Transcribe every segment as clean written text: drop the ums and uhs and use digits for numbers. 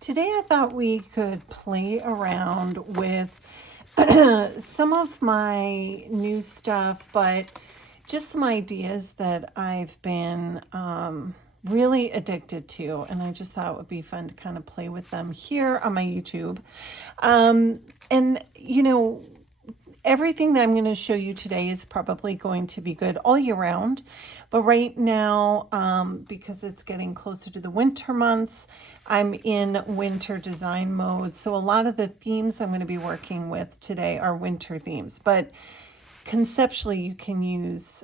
Today I thought we could play around with some of my new stuff, but just some ideas that I've been really addicted to, and I just thought it would be fun to kind of play with them here on my YouTube. And you know, everything that I'm going to show you today is probably going to be good all year round. But right now, because it's getting closer to the winter months, I'm in winter design mode. So a lot of the themes I'm going to be working with today are winter themes. But conceptually, you can use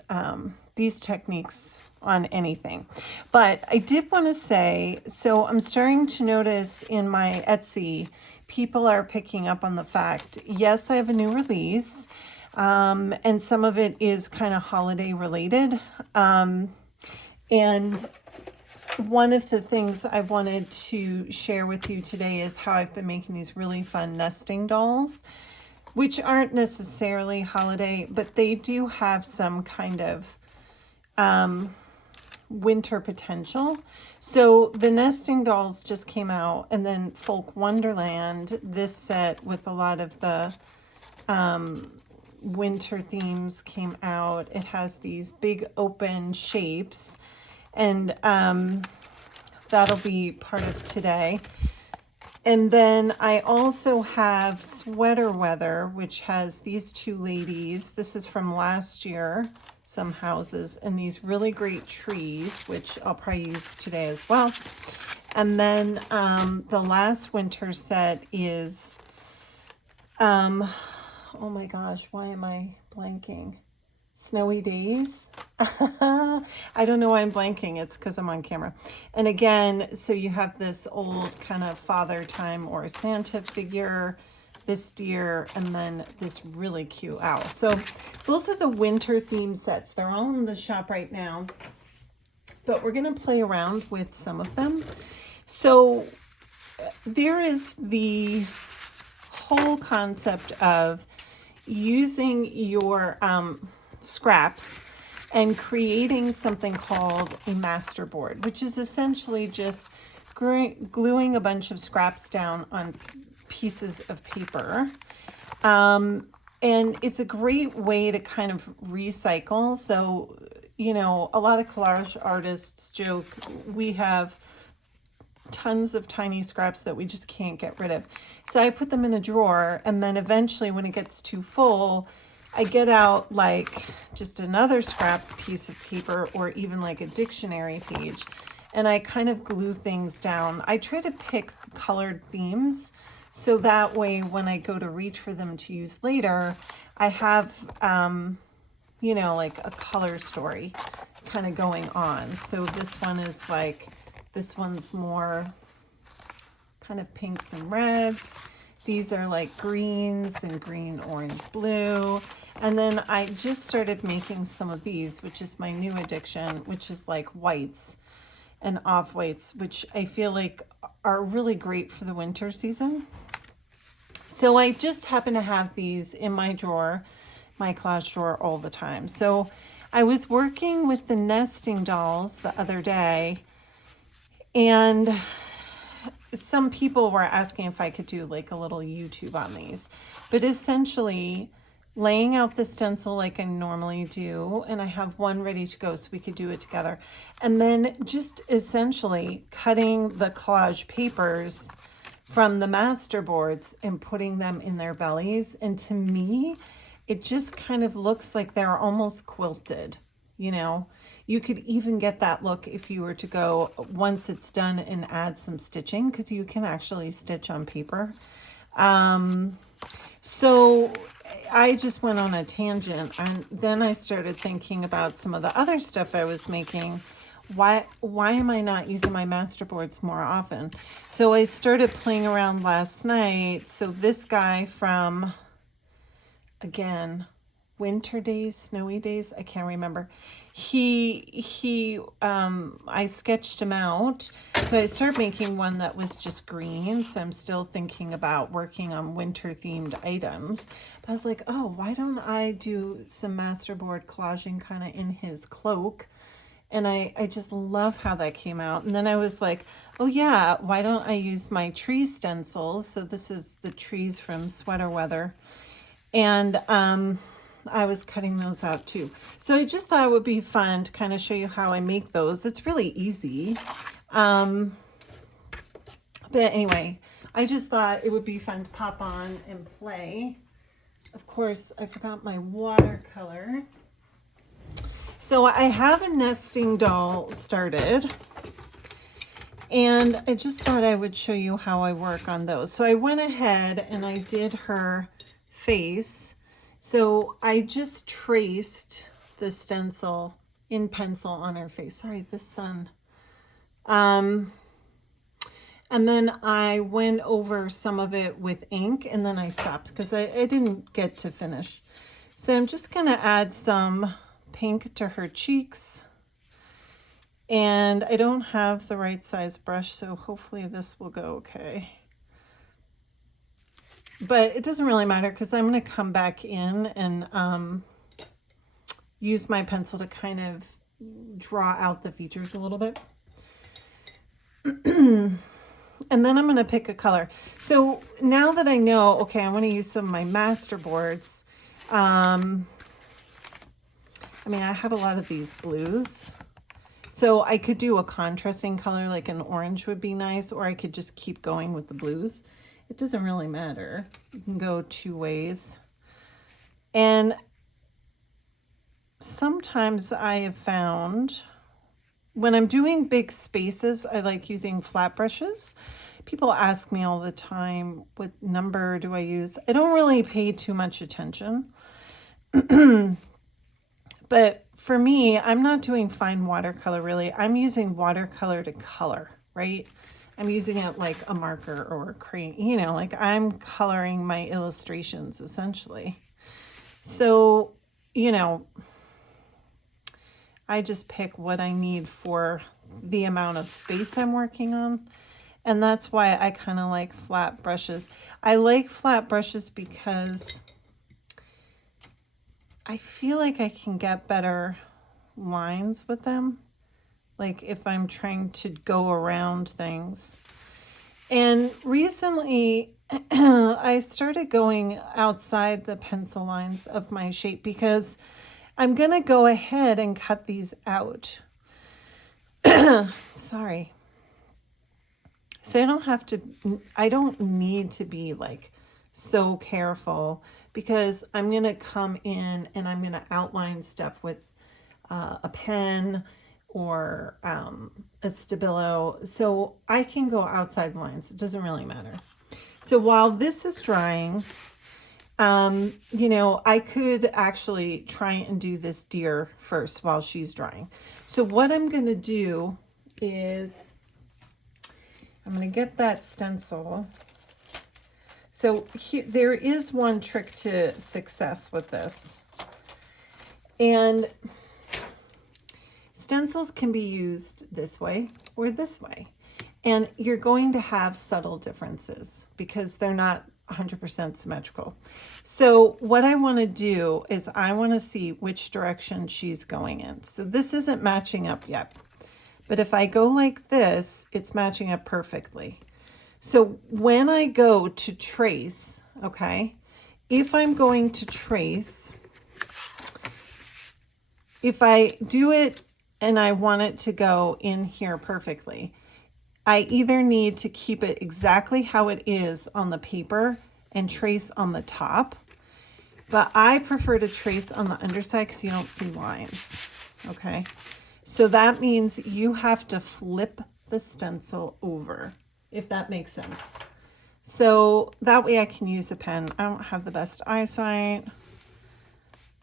these techniques on anything. But I did want to say, so I'm starting to notice in my Etsy, people are picking up on the fact, yes, I have a new release, and some of it is kind of holiday related. And one of the things I wanted to share with you today is how I've been making these really fun nesting dolls, which aren't necessarily holiday, but they do have some kind of winter potential. So the nesting dolls just came out, and then Folk Wonderland, this set with a lot of the winter themes came out. It has these big open shapes, and that'll be part of today. And then I also have Sweater Weather, which has these two ladies. This is from last year, some houses, and these really great trees, which I'll probably use today as well. And then the last winter set is, oh my gosh, why am I blanking? Snowy Days. I don't know why I'm blanking. It's because I'm on camera. And again, so you have this old kind of Father Time or Santa figure, this deer, and then this really cute owl. So those are the winter theme sets. They're all in the shop right now, but we're going to play around with some of them. So there is the whole concept of using your scraps and creating something called a masterboard, which is essentially just gluing a bunch of scraps down on pieces of paper. And it's a great way to kind of recycle. So, you know, a lot of collage artists joke, we have tons of tiny scraps that we just can't get rid of. So I put them in a drawer, and then eventually when it gets too full, I get out like just another scrap piece of paper or even like a dictionary page, and I kind of glue things down. I try to pick colored themes so that way when I go to reach for them to use later, I have, you know, like a color story kind of going on. So this one is like, this one's more kind of pinks and reds. These are like greens and green, orange, blue. And then I just started making some of these, which is my new addiction, which is like whites and off-whites, which I feel like are really great for the winter season. So I just happen to have these in my drawer, my collage drawer, all the time. So I was working with the nesting dolls the other day, and some people were asking if I could do like a little YouTube on these, but essentially laying out the stencil like I normally do, and I have one ready to go so we could do it together, and then just essentially cutting the collage papers from the master boards and putting them in their bellies. And to me, it just kind of looks like they're almost quilted, you know. You could even get that look if you were to go, once it's done, and add some stitching, because you can actually stitch on paper. So I just went on a tangent, and then I started thinking about some of the other stuff I was making. Why am I not using my masterboards more often? So I started playing around last night. So this guy from, again, Winter Days, Snowy Days, I can't remember. I sketched him out. So I started making one that was just green. So I'm still thinking about working on winter themed items. But I was like, oh, why don't I do some masterboard collaging kind of in his cloak? And I just love how that came out. And then I was like, oh yeah, why don't I use my tree stencils? So this is the trees from Sweater Weather. And I was cutting those out too. So I just thought it would be fun to kind of show you how I make those. It's really easy. But anyway, I just thought it would be fun to pop on and play. Of course, I forgot my watercolor. So I have a nesting doll started, and I just thought I would show you how I work on those. So I went ahead and I did her face. So I just traced the stencil in pencil on her face. Sorry, the sun. And then I went over some of it with ink, and then I stopped because I didn't get to finish. So I'm just going to add some pink to her cheeks. And I don't have the right size brush, so hopefully this will go okay. But it doesn't really matter because I'm going to come back in and use my pencil to kind of draw out the features a little bit. And then I'm going to pick a color. So now that I know, okay, I want to use some of my master boards. I mean, I have a lot of these blues. So I could do a contrasting color, like an orange would be nice, or I could just keep going with the blues. It doesn't really matter. You can go two ways. And sometimes I have found when I'm doing big spaces, I like using flat brushes. People ask me all the time, what number do I use? I don't really pay too much attention. But for me, I'm not doing fine watercolor really. I'm using watercolor to color, right? I'm using it like a marker or a crayon, you know, like I'm coloring my illustrations essentially. So, you know, I just pick what I need for the amount of space I'm working on. And that's why I kind of like flat brushes. I like flat brushes because I feel like I can get better lines with them. Like if I'm trying to go around things. And recently I started going outside the pencil lines of my shape because I'm going to go ahead and cut these out. Sorry. So I don't need to be like so careful because I'm going to come in and I'm going to outline stuff with a pen or a Stabilo. So I can go outside lines. It doesn't really matter. So while this is drying, you know, I could actually try and do this deer first while she's drying. So what I'm going to do is I'm going to get that stencil. So there is one trick to success with this. And stencils can be used this way or this way. And you're going to have subtle differences because they're not 100% symmetrical. So what I want to do is I want to see which direction she's going in. So this isn't matching up yet. But if I go like this, it's matching up perfectly. So when I go to trace, okay, if I'm going to trace, if I do it and I want it to go in here perfectly, I either need to keep it exactly how it is on the paper and trace on the top, but I prefer to trace on the underside because you don't see lines, okay? So that means you have to flip the stencil over, if that makes sense. So that way I can use a pen. I don't have the best eyesight,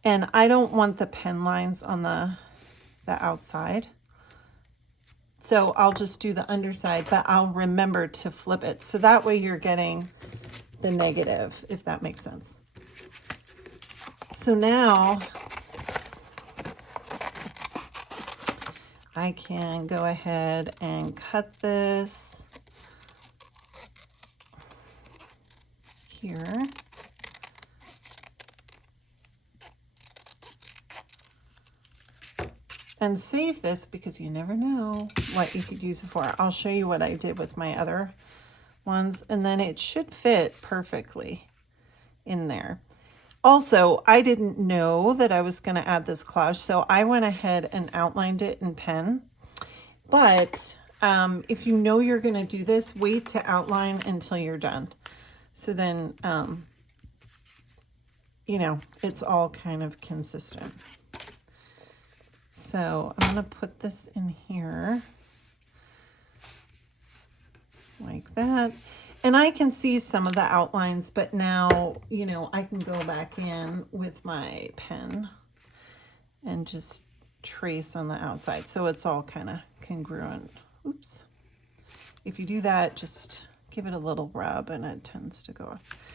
and I don't want the pen lines on the outside. So I'll just do the underside, but I'll remember to flip it. So that way you're getting the negative, if that makes sense. So now I can go ahead and cut this here. and save this because you never know what you could use it for. I'll show you what I did with my other ones, and then it should fit perfectly in there. Also, I didn't know that I was going to add this collage, so I went ahead and outlined it in pen. But if you know you're going to do this, wait to outline until you're done. So then, you know, it's all kind of consistent. So I'm going to put this in here like that. And I can see some of the outlines, but now, you know, I can go back in with my pen and just trace on the outside. So it's all kind of congruent. Oops. If you do that, just give it a little rub and it tends to go off.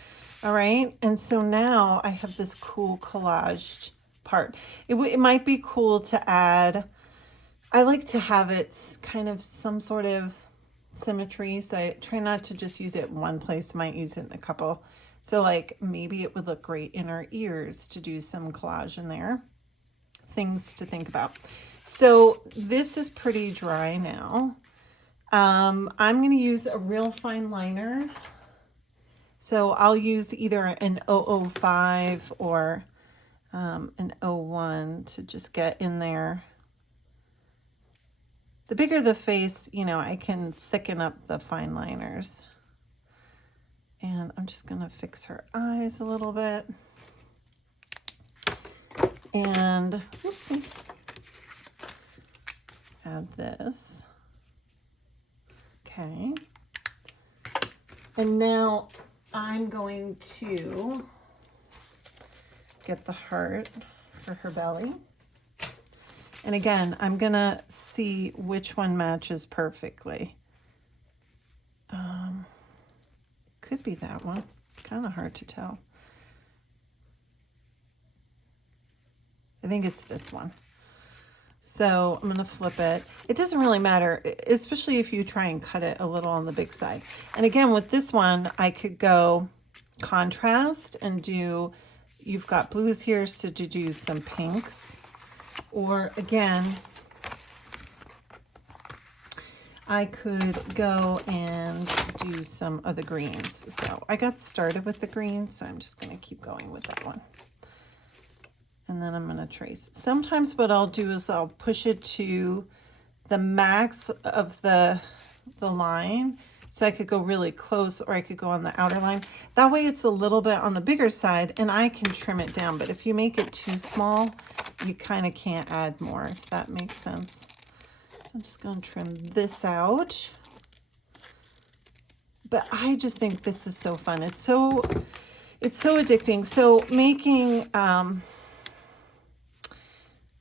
All right. And so now I have this cool collaged part. It might be cool to add, I like to have it kind of some sort of symmetry, so I try not to just use it in one place. I might use it in a couple. So like maybe it would look great in our ears to do some collage in there. Things to think about. So this is pretty dry now. I'm going to use a real fine liner. So I'll use either an 005 or an 01 to just get in there. The bigger the face, you know, I can thicken up the fine liners. And I'm just going to fix her eyes a little bit. And, whoopsie, add this. Okay. And now I'm going to get the heart for her belly. And again, I'm going to see which one matches perfectly. Could be that one. Kind of hard to tell. I think it's this one. So I'm going to flip it. It doesn't really matter, especially if you try and cut it a little on the big side. And again, with this one, I could go contrast and do, you've got blues here, so to do some pinks. Or again, I could go and do some of the greens. So I got started with the greens, so I'm just going to keep going with that one. And then I'm going to trace. Sometimes what I'll do is I'll push it to the max of the line. So I could go really close, or I could go on the outer line. That way it's a little bit on the bigger side and I can trim it down. But if you make it too small, you kind of can't add more, if that makes sense. So I'm just going to trim this out. But I just think this is so fun. It's so addicting. So making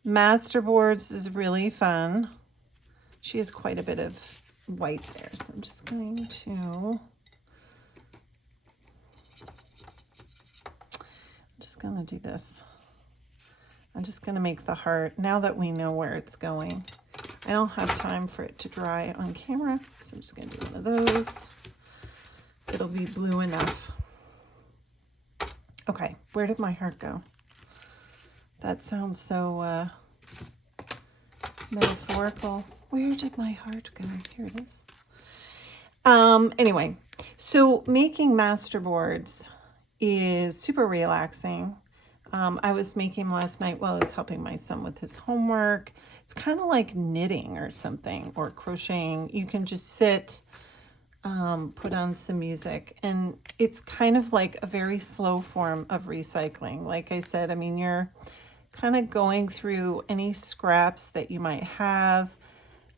masterboards is really fun. She has quite a bit of white there, so I'm just going to do this. I'm just going to make the heart now that we know where it's going. I don't have time for it to dry on camera, so I'm just going to do one of those. It'll be blue enough. Okay, where did my heart go? That sounds so metaphorical. Where did my heart go? Here it is. Anyway, so making masterboards is super relaxing. I was making last night while I was helping my son with his homework. It's kind of like knitting or something, or crocheting. You can just sit, put on some music, and it's kind of like a very slow form of recycling. Like I said, I mean, you're kind of going through any scraps that you might have.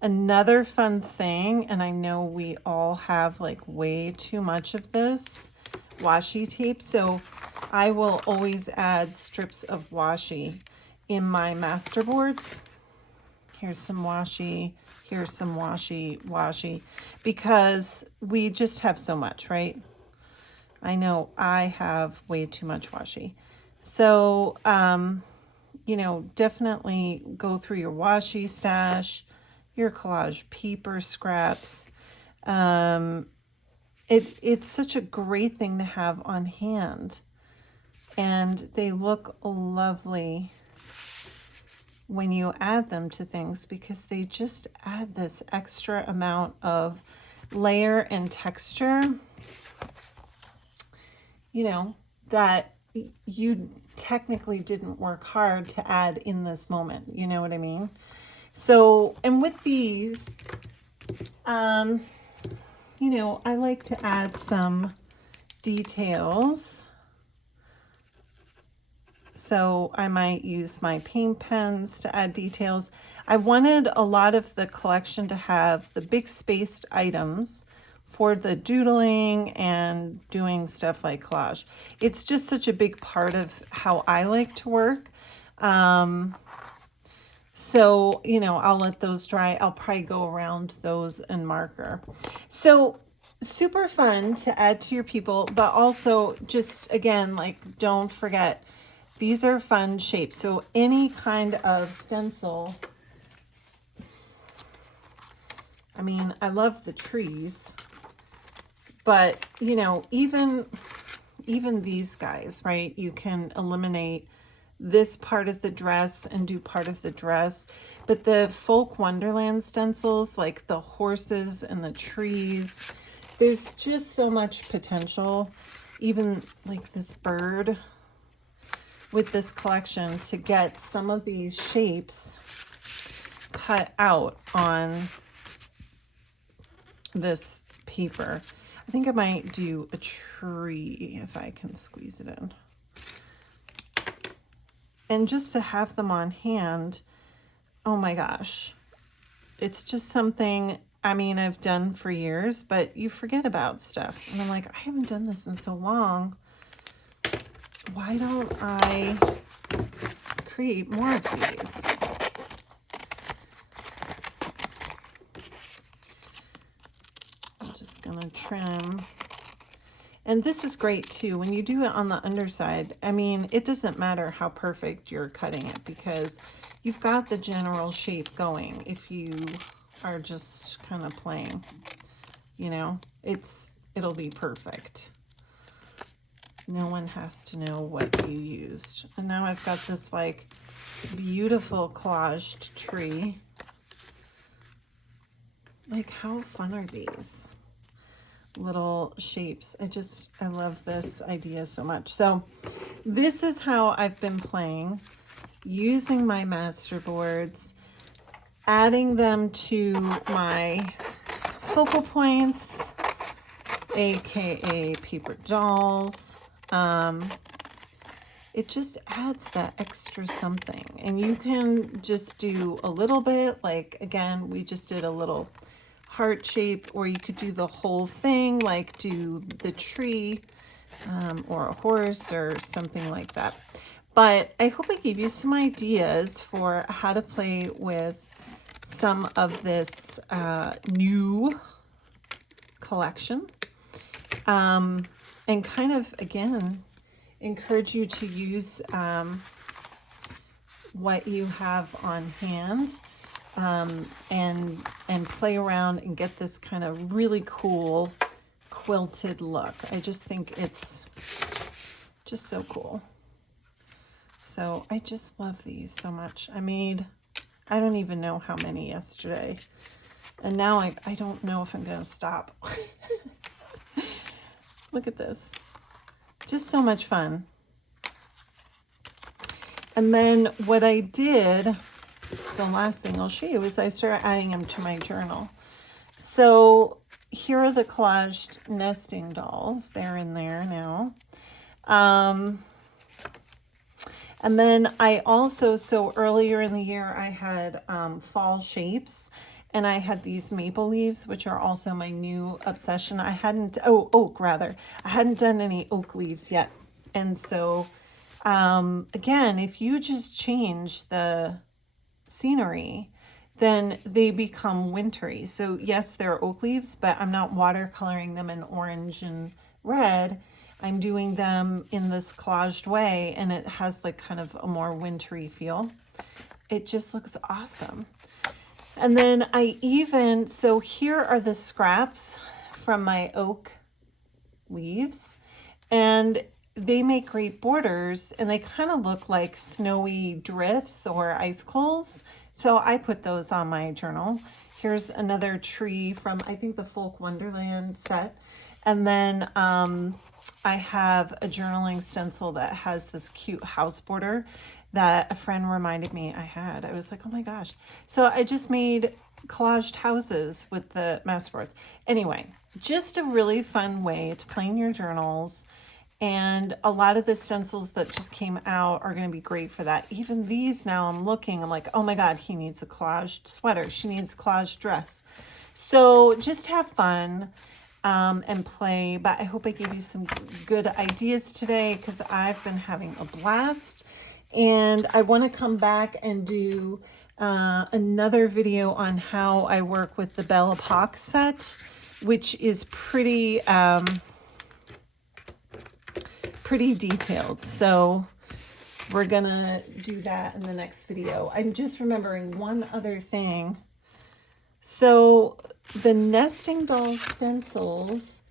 Another fun thing, and I know we all have like way too much of this, washi tape. So I will always add strips of washi in my masterboards. Here's some washi, here's some washi, because we just have so much, right? I know I have way too much washi. So, you know, definitely go through your washi stash, your collage paper scraps. It's such a great thing to have on hand, and they look lovely when you add them to things, because they just add this extra amount of layer and texture, you know, that you technically didn't work hard to add in this moment. You know what I mean? So, and with these, you know, I like to add some details. So I might use my paint pens to add details. I wanted a lot of the collection to have the big spaced items for the doodling and doing stuff like collage. It's just such a big part of how I like to work. So, you know, I'll let those dry. I'll probably go around those in marker. So super fun to add to your people, but also just, again, like, don't forget, these are fun shapes. So any kind of stencil, I mean, I love the trees, but, you know, even these guys, right? You can eliminate this part of the dress and do part of the dress. But the folk wonderland stencils, like the horses and the trees, there's just so much potential, even like this bird, with this collection, to get some of these shapes cut out on this paper. I think I might do a tree if I can squeeze it in. And just to have them on hand, oh my gosh, it's just something, I mean, I've done for years, but you forget about stuff. And I'm like, I haven't done this in so long. Why don't I create more of these? I'm just gonna trim. And this is great too, when you do it on the underside. I mean, it doesn't matter how perfect you're cutting it, because you've got the general shape going. If you are just kind of playing, you know, it'll be perfect. No one has to know what you used. And now I've got this like beautiful collaged tree. Like, how fun are these little shapes? I love this idea so much. So this is how I've been playing, using my master boards, adding them to my focal points, aka paper dolls. It just adds that extra something. And you can just do a little bit, like, again, we just did a little heart shape, or you could do the whole thing, like do the tree, or a horse or something like that. But I hope I gave you some ideas for how to play with some of this new collection, and kind of, again, encourage you to use what you have on hand, and play around and get this kind of really cool quilted look. I just think it's just so cool. So I just love these so much. I made, I don't even know how many yesterday, and now I don't know if I'm gonna stop. Look at this, just so much fun. And then what I did, the last thing I'll show you, is I started adding them to my journal. So here are the collaged nesting dolls. They're in there now. And then I also, so earlier in the year, I had fall shapes, and I had these maple leaves, which are also my new obsession. I hadn't, oak rather. I hadn't done any oak leaves yet. And so, again, if you just change the scenery, then they become wintry. So yes, they're oak leaves, but I'm not watercoloring them in orange and red. I'm doing them in this collaged way, and it has like kind of a more wintry feel. It just looks awesome. And then I even, so here are the scraps from my oak leaves. And they make great borders, and they kind of look like snowy drifts or icicles. So I put those on my journal. Here's another tree from, I think, the Folk Wonderland set. And then I have a journaling stencil that has this cute house border that a friend reminded me I had. I was like, oh my gosh. So I just made collaged houses with the masterboards. Anyway, just a really fun way to plan your journals. And a lot of the stencils that just came out are going to be great for that. Even these now, I'm looking, I'm like, oh my God, he needs a collaged sweater. She needs a collaged dress. So just have fun and play. But I hope I gave you some good ideas today, because I've been having a blast. And I want to come back and do another video on how I work with the Belle Epoque set, which is pretty detailed. So we're gonna do that in the next video. I'm just remembering one other thing. So the nesting doll stencils,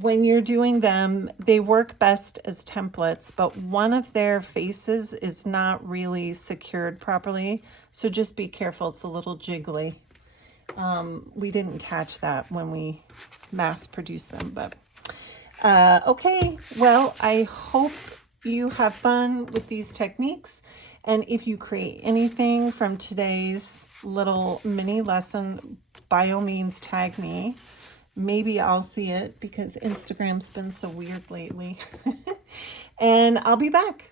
when you're doing them, they work best as templates, but one of their faces is not really secured properly. So just be careful, it's a little jiggly. We didn't catch that when we mass produced them, but okay, well, I hope you have fun with these techniques. And if you create anything from today's little mini lesson, by all means, tag me. Maybe I'll see it, because Instagram's been so weird lately. And I'll be back.